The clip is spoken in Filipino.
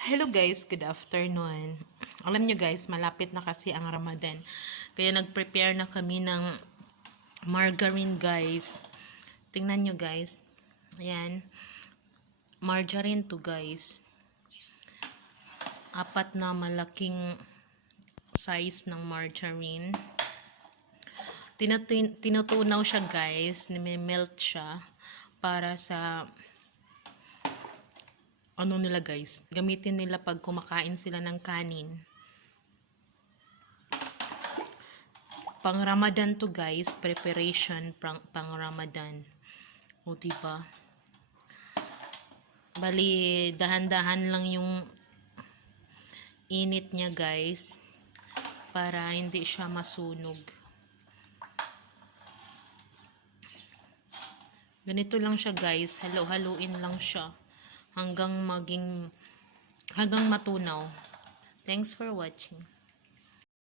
Hello guys, good afternoon. Alam nyo guys, malapit na kasi ang Ramadan. Kaya nag-prepare na kami ng margarine guys. Tingnan nyo guys. Ayan. Margarine to guys. Apat na malaking size ng margarine. Tinatu- tinutunaw siya guys. Nime-melt siya para sa ano nila guys, gamitin nila pag kumakain sila ng kanin. Pang Ramadan to guys, preparation pang, pang Ramadan. O diba? Bali, dahan-dahan lang yung init niya guys para hindi siya masunog. Ganito lang siya guys, halo-haluin lang siya hanggang maging hanggang matunaw. Thanks for watching.